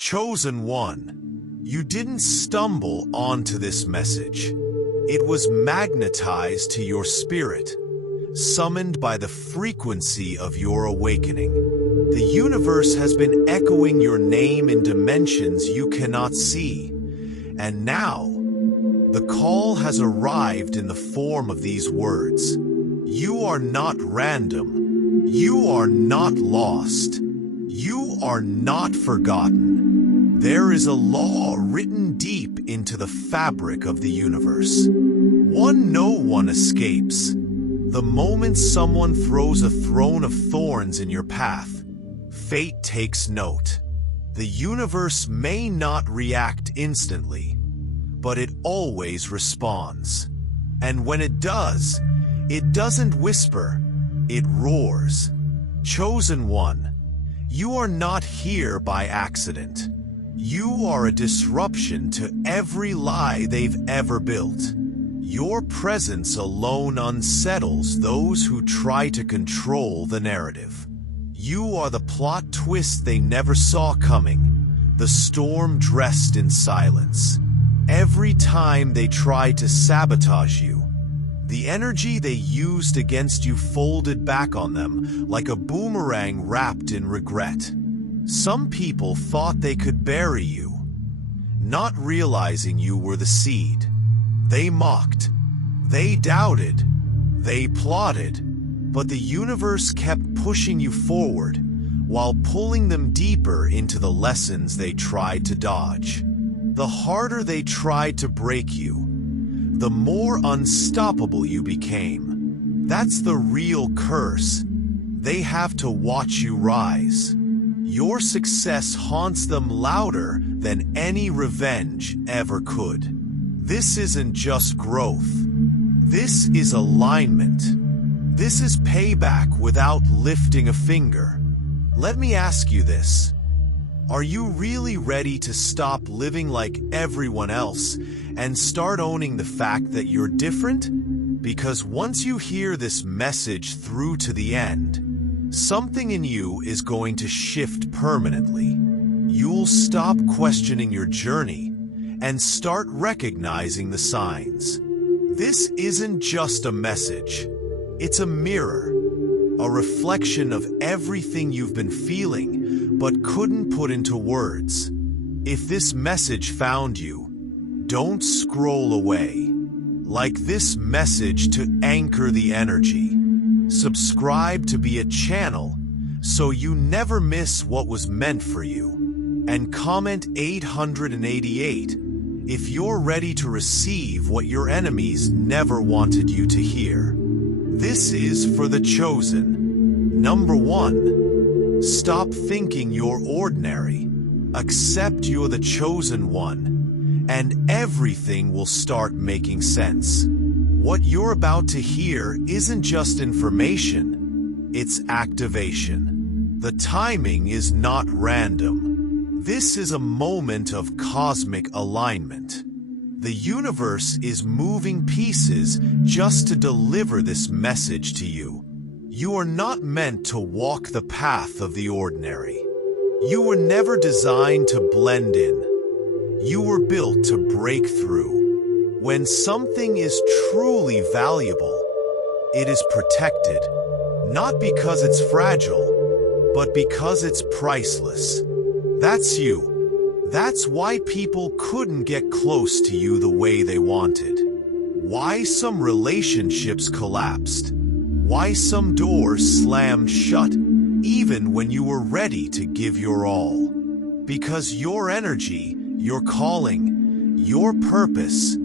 Chosen one, you didn't stumble onto this message. It was magnetized to your spirit, summoned by the frequency of your awakening. The universe has been echoing your name in dimensions you cannot see, and now the call has arrived in the form of these words. You are not random. You are not lost. You are not forgotten. There is a law written deep into the fabric of the universe. One no one escapes. The moment someone throws a throne of thorns in your path, fate takes note. The universe may not react instantly, but it always responds. And when it does, it doesn't whisper, it roars. Chosen one, you are not here by accident. You are a disruption to every lie they've ever built. Your presence alone unsettles those who try to control the narrative. You are the plot twist they never saw coming, the storm dressed in silence. Every time they tried to sabotage you, the energy they used against you folded back on them like a boomerang wrapped in regret. Some people thought they could bury you, not realizing you were the seed. They mocked, they doubted, they plotted, but the universe kept pushing you forward while pulling them deeper into the lessons they tried to dodge. The harder they tried to break you, the more unstoppable you became. That's the real curse. They have to watch you rise. Your success haunts them louder than any revenge ever could. This isn't just growth. This is alignment. This is payback without lifting a finger. Let me ask you this. Are you really ready to stop living like everyone else and start owning the fact that you're different? Because once you hear this message through to the end, something in you is going to shift permanently. You'll stop questioning your journey and start recognizing the signs. This isn't just a message. It's a mirror, a reflection of everything you've been feeling but couldn't put into words. If this message found you, don't scroll away. Like this message to anchor the energy. Subscribe to be a channel so you never miss what was meant for you. And comment 888 if you're ready to receive what your enemies never wanted you to hear. This is for the chosen. Number 1. Stop thinking you're ordinary. Accept you're the chosen one, and everything will start making sense. What you're about to hear isn't just information, it's activation. The timing is not random. This is a moment of cosmic alignment. The universe is moving pieces just to deliver this message to you. You are not meant to walk the path of the ordinary. You were never designed to blend in. You were built to break through. When something is truly valuable, it is protected, not because it's fragile, but because it's priceless. That's you. That's why people couldn't get close to you the way they wanted. Why some relationships collapsed. Why some doors slammed shut, even when you were ready to give your all. Because your energy, your calling, your purpose,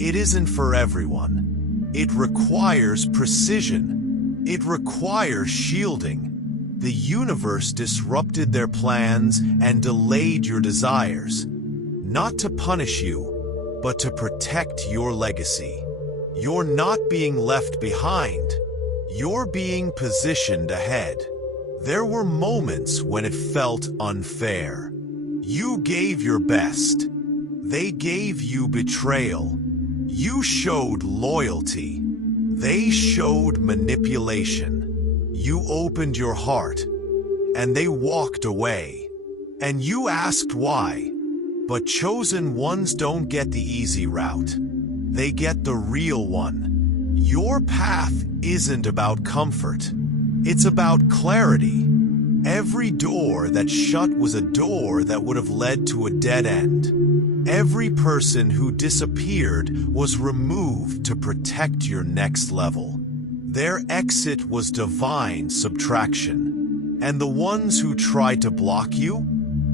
it isn't for everyone. It requires precision. It requires shielding. The universe disrupted their plans and delayed your desires, not to punish you, but to protect your legacy. You're not being left behind. You're being positioned ahead. There were moments when it felt unfair. You gave your best. They gave you betrayal. You showed loyalty. They showed manipulation. You opened your heart, and they walked away. And you asked why. But chosen ones don't get the easy route. They get the real one. Your path isn't about comfort. It's about clarity. Every door that shut was a door that would have led to a dead end. Every person who disappeared was removed to protect your next level. Their exit was divine subtraction. And the ones who try to block you,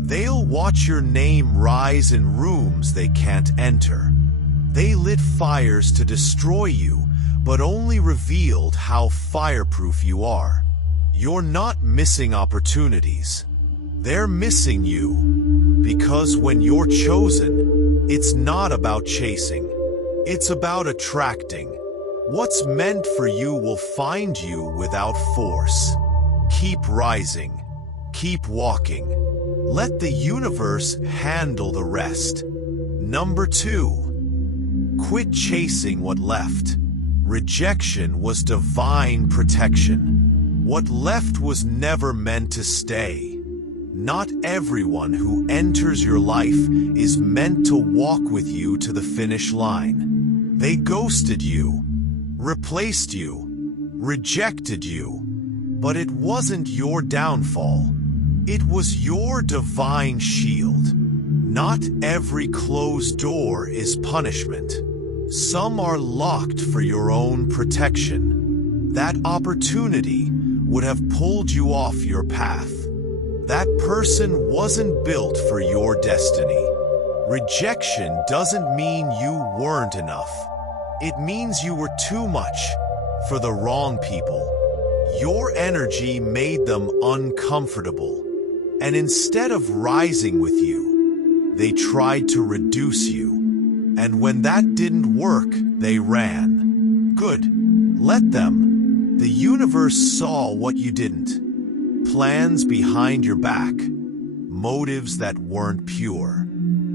they'll watch your name rise in rooms they can't enter. They lit fires to destroy you, but only revealed how fireproof you are. You're not missing opportunities. They're missing you. Because when you're chosen, it's not about chasing. It's about attracting. What's meant for you will find you without force. Keep rising. Keep walking. Let the universe handle the rest. Number 2. Quit chasing what left. Rejection was divine protection. What left was never meant to stay. Not everyone who enters your life is meant to walk with you to the finish line. They ghosted you, replaced you, rejected you. But it wasn't your downfall. It was your divine shield. Not every closed door is punishment. Some are locked for your own protection. That opportunity would have pulled you off your path. That person wasn't built for your destiny. Rejection doesn't mean you weren't enough. It means you were too much for the wrong people. Your energy made them uncomfortable. And instead of rising with you, they tried to reduce you. And when that didn't work, they ran. Good. Let them. The universe saw what you didn't. Plans behind your back. Motives that weren't pure.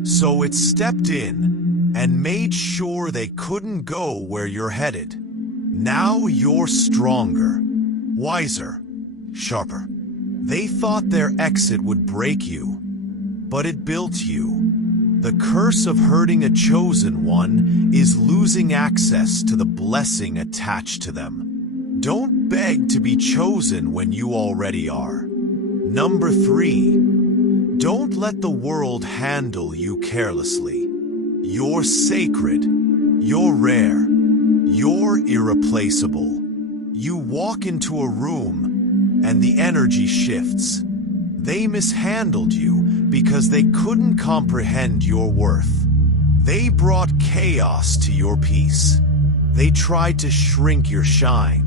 So it stepped in and made sure they couldn't go where you're headed. Now you're stronger, wiser, sharper. They thought their exit would break you, but it built you. The curse of hurting a chosen one is losing access to the blessing attached to them. Don't beg to be chosen when you already are. Number 3, don't let the world handle you carelessly. You're sacred. You're rare. You're irreplaceable. You walk into a room and the energy shifts. They mishandled you because they couldn't comprehend your worth. They brought chaos to your peace. They tried to shrink your shine.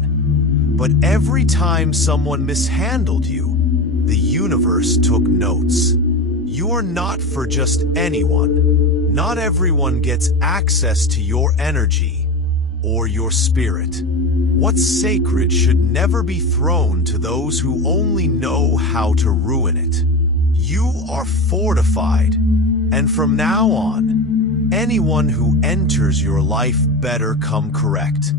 But every time someone mishandled you, the universe took notes. You are not for just anyone. Not everyone gets access to your energy or your spirit. What's sacred should never be thrown to those who only know how to ruin it. You are fortified, and from now on, anyone who enters your life better come correct.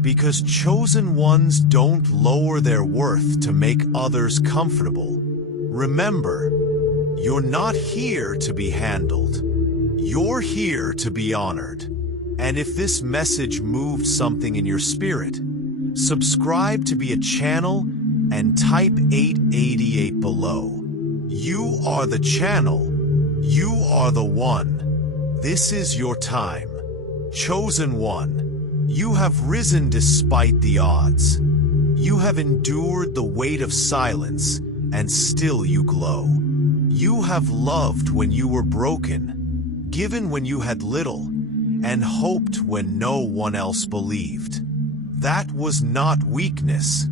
Because chosen ones don't lower their worth to make others comfortable. Remember, you're not here to be handled. You're here to be honored. And if this message moved something in your spirit, subscribe to be a channel and type 888 below. You are the channel. You are the one. This is your time. Chosen one. You have risen despite the odds. You have endured the weight of silence, and still you glow. You have loved when you were broken, given when you had little, and hoped when no one else believed. That was not weakness.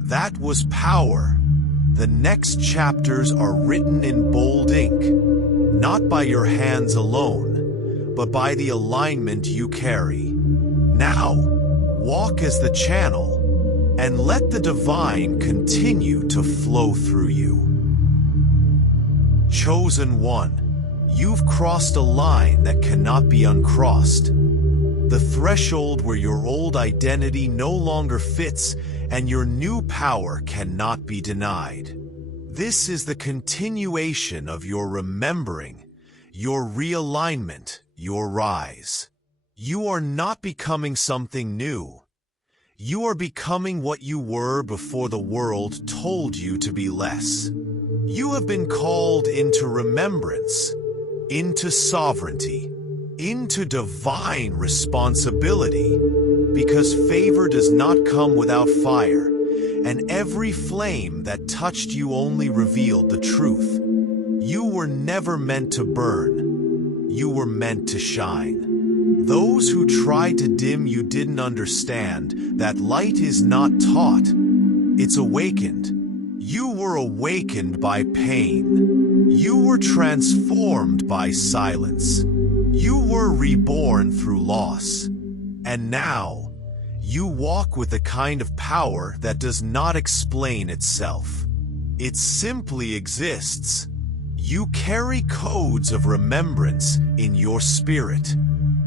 That was power. The next chapters are written in bold ink, not by your hands alone, but by the alignment you carry. Now, walk as the channel, and let the divine continue to flow through you. Chosen one, you've crossed a line that cannot be uncrossed. The threshold where your old identity no longer fits and your new power cannot be denied. This is the continuation of your remembering, your realignment, your rise. You are not becoming something new. You are becoming what you were before the world told you to be less. You have been called into remembrance, into sovereignty, into divine responsibility, because favor does not come without fire, and every flame that touched you only revealed the truth. You were never meant to burn. You were meant to shine. Those who tried to dim you didn't understand that light is not taught, it's awakened. You were awakened by pain. You were transformed by silence. You were reborn through loss. And now, you walk with a kind of power that does not explain itself. It simply exists. You carry codes of remembrance in your spirit.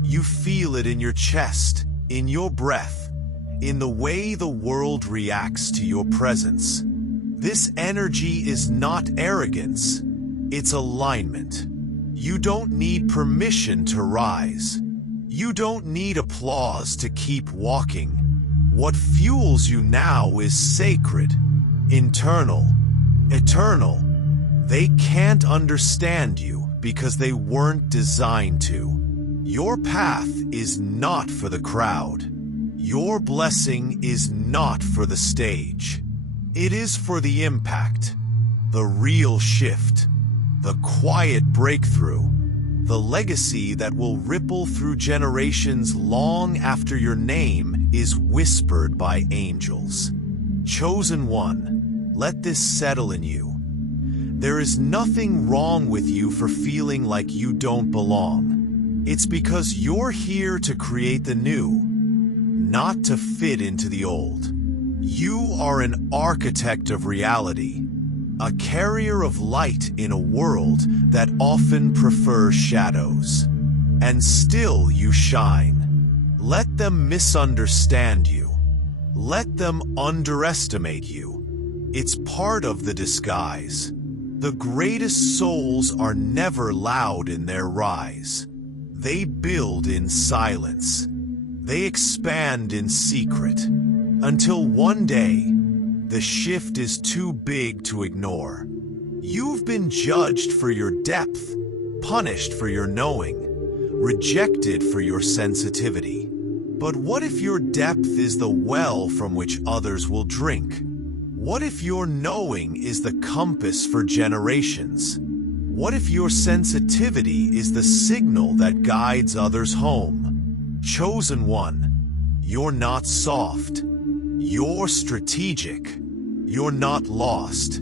You feel it in your chest, in your breath, in the way the world reacts to your presence. This energy is not arrogance, it's alignment. You don't need permission to rise. You don't need applause to keep walking. What fuels you now is sacred, internal, eternal. They can't understand you because they weren't designed to. Your path is not for the crowd. Your blessing is not for the stage. It is for the impact, the real shift, the quiet breakthrough, the legacy that will ripple through generations long after your name is whispered by angels. Chosen one, let this settle in you. There is nothing wrong with you for feeling like you don't belong. It's because you're here to create the new, not to fit into the old. You are an architect of reality, a carrier of light in a world that often prefers shadows. And still you shine. Let them misunderstand you. Let them underestimate you. It's part of the disguise. The greatest souls are never loud in their rise. They build in silence. They expand in secret. Until one day, the shift is too big to ignore. You've been judged for your depth, punished for your knowing, rejected for your sensitivity. But what if your depth is the well from which others will drink? What if your knowing is the compass for generations? What if your sensitivity is the signal that guides others home? Chosen one, you're not soft. You're strategic. You're not lost.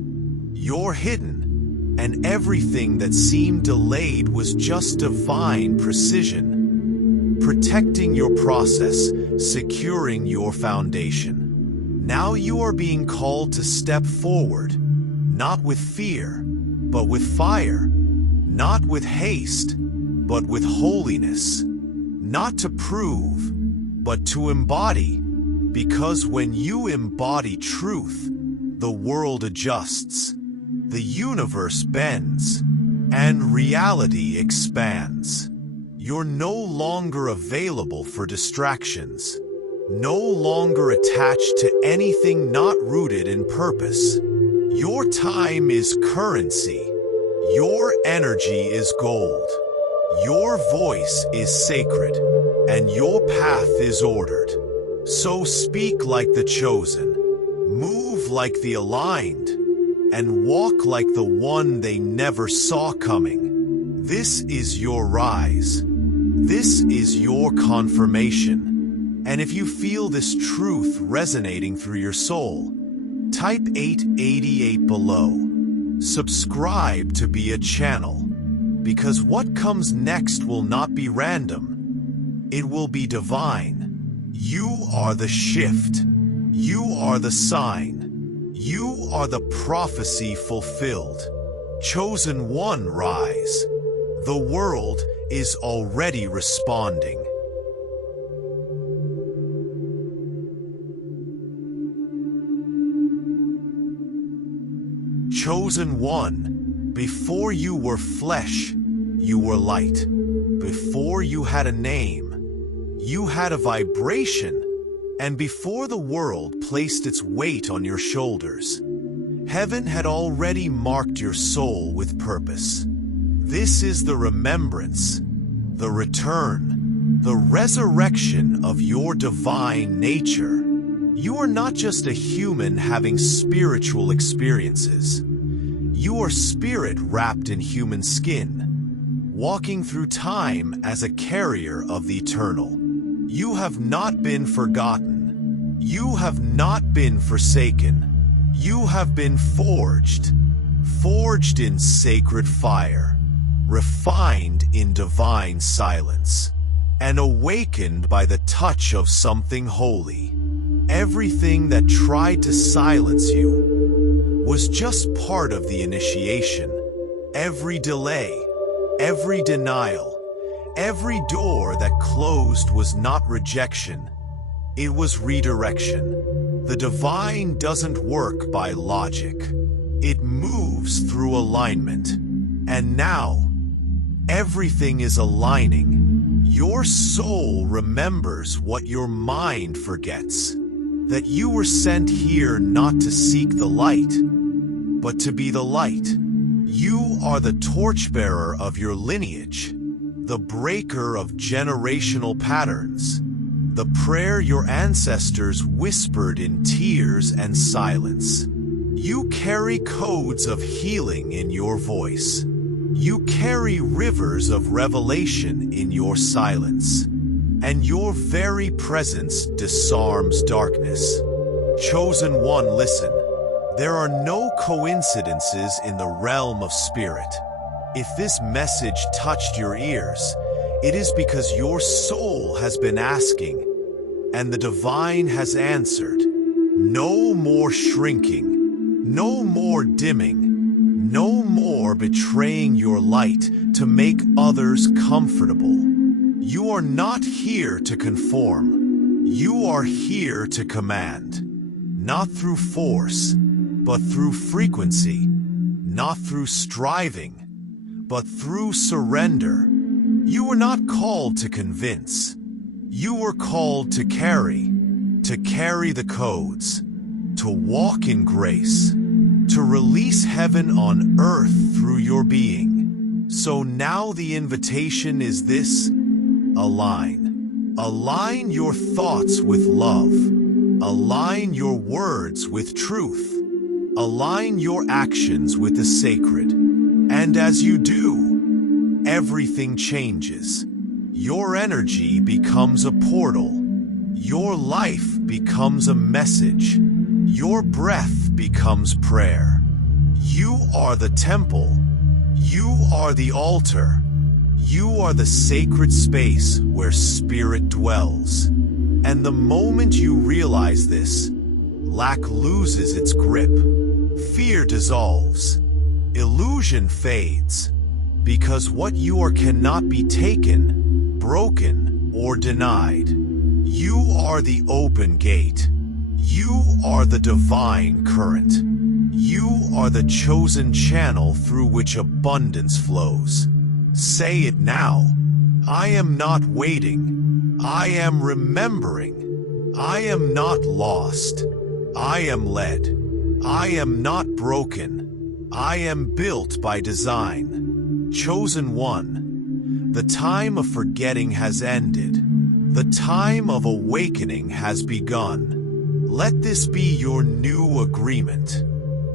You're hidden. And everything that seemed delayed was just divine precision. Protecting your process, securing your foundation. Now you are being called to step forward, not with fear, but with fire. Not with haste, but with holiness. Not to prove, but to embody. Because when you embody truth, the world adjusts, the universe bends, and reality expands. You're no longer available for distractions, no longer attached to anything not rooted in purpose. Your time is currency. Your energy is gold. Your voice is sacred, and your path is ordered. So speak like the chosen, move like the aligned, and walk like the one they never saw coming. This is your rise. This is your confirmation. And if you feel this truth resonating through your soul, type 888 below. Subscribe to be a channel, because what comes next will not be random. It will be divine. You are the shift. You are the sign. You are the prophecy fulfilled. Chosen one, rise. The world is already responding. Chosen one, before you were flesh, you were light. Before you had a name, you had a vibration, and before the world placed its weight on your shoulders, heaven had already marked your soul with purpose. This is the remembrance, the return, the resurrection of your divine nature. You are not just a human having spiritual experiences. You are spirit wrapped in human skin, walking through time as a carrier of the eternal. You have not been forgotten. You have not been forsaken. You have been forged in sacred fire, refined in divine silence, and awakened by the touch of something holy. Everything that tried to silence you was just part of the initiation. Every delay, every denial, every door that closed was not rejection. It was redirection. The divine doesn't work by logic. It moves through alignment. And now, everything is aligning. Your soul remembers what your mind forgets. That you were sent here not to seek the light, but to be the light. You are the torchbearer of your lineage, the breaker of generational patterns, the prayer your ancestors whispered in tears and silence. You carry codes of healing in your voice. You carry rivers of revelation in your silence. And your very presence disarms darkness. Chosen one, listen. There are no coincidences in the realm of spirit. If this message touched your ears, it is because your soul has been asking, and the divine has answered. No more shrinking, no more dimming, no more betraying your light to make others comfortable. You are not here to conform. You are here to command. Not through force, but through frequency. Not through striving, but through surrender. You were not called to convince. You were called to carry the codes, to walk in grace, to release heaven on earth through your being. So now the invitation is this. Align. Align your thoughts with love. Align your words with truth. Align your actions with the sacred. And as you do, everything changes. Your energy becomes a portal. Your life becomes a message. Your breath becomes prayer. You are the temple. You are the altar. You are the sacred space where spirit dwells. And the moment you realize this, lack loses its grip. Fear dissolves. Illusion fades. Because what you are cannot be taken, broken, or denied. You are the open gate. You are the divine current. You are the chosen channel through which abundance flows. Say it now. I am not waiting. I am remembering. I am not lost. I am led. I am not broken. I am built by design. Chosen one. The time of forgetting has ended. The time of awakening has begun. Let this be your new agreement.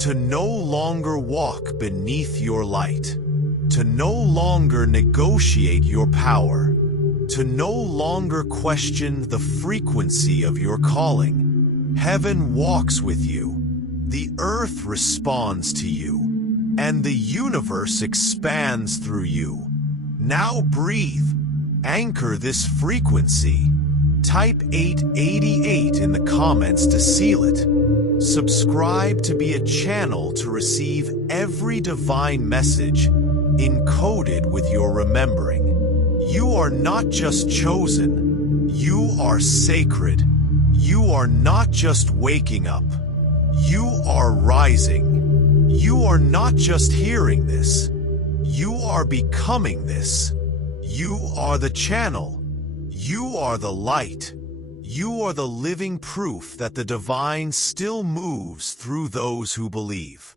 To no longer walk beneath your light. To no longer negotiate your power. To no longer question the frequency of your calling. Heaven walks with you. The earth responds to you. And the universe expands through you. Now breathe. Anchor this frequency. Type 888 in the comments to seal it. Subscribe to be a channel to receive every divine message encoded with your remembering. You are not just chosen. You are sacred. You are not just waking up. You are rising. You are not just hearing this. You are becoming this. You are the channel. You are the light. You are the living proof that the divine still moves through those who believe.